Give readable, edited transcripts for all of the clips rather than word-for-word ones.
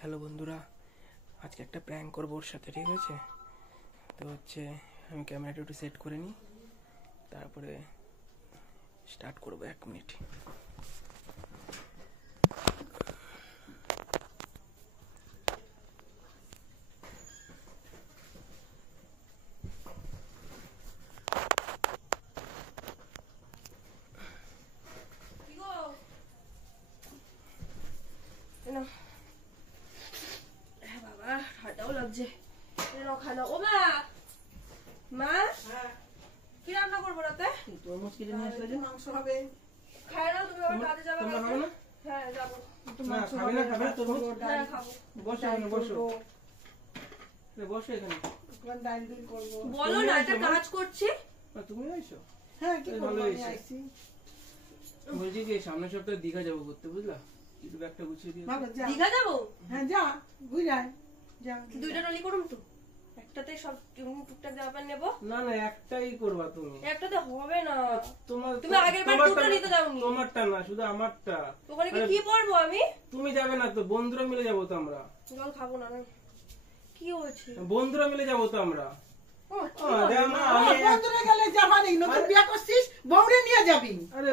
Hello বন্ধুরা, আজকে একটা প্র্যাঙ্ক করবো ওর সাথে, ঠিক আছে? তো হচ্ছে আমি ক্যামেরাটা একটু সেট করে নিই, তারপরে স্টার্ট করবো। 1 মিনিট। বাবা ঠান্ডাও লাগছে। খানা ও মা মা কি রান্না করবো রাতে? তরমুজ কেটে নিয়ে আসলে যে মাংস হবে। খায় না তুমি? আবার কাজে যাবে? তোমরা খাবে না? হ্যাঁ যাবো। না খাবে না, খাবে না তরমুজ? হ্যাঁ খাবো। বসো এখানে, বসো বসো এখানে। বলো না, একটা কাজ করছি। তুমি আইছো? হ্যাঁ কি ভালো করবো, আমি হয়েছে। আইছি। বলছি কি সামনের সপ্তাহে দীঘা যাবো ঘুরতে, বুঝলা? একটু ব্যাগটা গুছিয়ে দিয়ে। ভালো যা। দীঘা যাবো? হ্যাঁ যা, ঘুরে আয়। যা। দুইটা টলি করুম তো, একটাতে সব টুকটাক জামা প্যান্ট নেবো। না না, একটাই করবা তুমি। একটাতে হবে না। তোমার তুমি আগের বার দুটো নিতে দাওনি। তোমারটা না, শুধু আমারটা। ওখানে কি পরবো আমি? তুমি যাবে না তো, বন্ধুরা মিলে যাবো তো আমরা। জল খাবো না আমি। কি হয়েছে? বন্ধুরা মিলে যাবো তো আমরা। বন্ধুরা গেলে যাবা নেই, নতুন বিয়ে করছিস, বউরে নিয়ে যাবি। আরে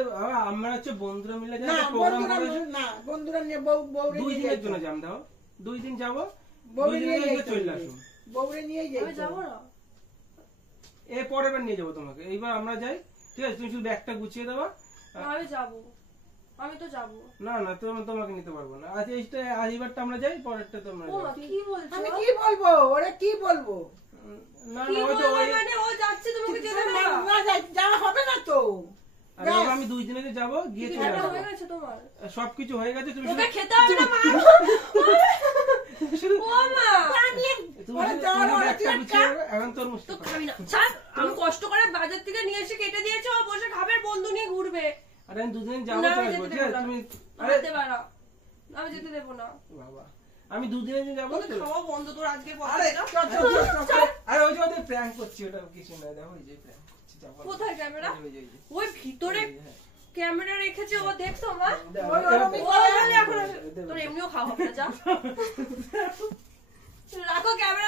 আমরা হচ্ছে বন্ধুরা মিলে না যাবো, প্রোগ্রাম বন্ধুরা করেছি। না, বন্ধুরা নিয়ে বউরে 2 নিয়ে দিনের যাবি। জন্য যাম, দাও 2 দিন যাবো, 2 বউরে দিনের নিয়ে মধ্যে চলে যাবি। আসুন। বউরে নিয়ে আমি যাবি। যাবো না। এর পরের বার নিয়ে যাবো তোমাকে, এইবার আমরা যাই, ঠিক আছে? তুমি শুধু ব্যাগটা গুছিয়ে দেবা। আমি যাবো, আমি তো যাবো। না না, তোমাকে নিতে পারবো না। আজ এইবারটা আমরা যাই, পরেরটা তোমরা ও মা যাও। কি বলছো? আমি কি বলবো, ওরে কি বলবো? না কি না, ওই তো বলবো ওই মানে? ও যাচ্ছে, তোমাকে যেতে হবে না। না যাওয়া হবে না তো। আরে বাবা, আমি 2 দিনে যাবো, গিয়ে চলে ঠান্ডা আসবো। হয়ে গেছে তোমার? সবকিছু হয়ে গেছে, তুমি ওকে শুধু খেতে হবে না মা। শুধু- ও মা তুমি ওরে শুধু- যাওয়ার তুমি ওরে ব্যাগটা তুই গুছিয়ে দেবে, এখন তোর তো খাবি না। ছাড়, আমি কষ্ট করে বাজার থেকে নিয়ে এসে কেটে দিয়েছে, ও বসে খাবে, বন্ধু নিয়ে ঘুরবে। আরে আমি 2 দিন যাবো, না, চলে আমি আসবো, যেতে ঠিক আছে? দেবো না। তুমি আমি আরে যেতে পারবো না। আমি যেতে দেবো না। বাবা, আমি 2 দিনের জন্য যাবো। তোকে খাওয়া বন্ধ তোর আজকে আরে পড়া। আরে ওই যে ওদের প্র্যাঙ্ক করছি, ওটা কিছু না, দেখো এই যে প্র্যাঙ্ক করছি, যাবো। কোথায় ক্যামেরা? ওই যে, ওই ভিতরে হ্যাঁ। ক্যামেরা রেখেছে, ও দেখছো মা? ওই ওরকমই ও বলে এখন তোর এমনিও খাওয়া হবে না, যা। রাখো ক্যামেরা।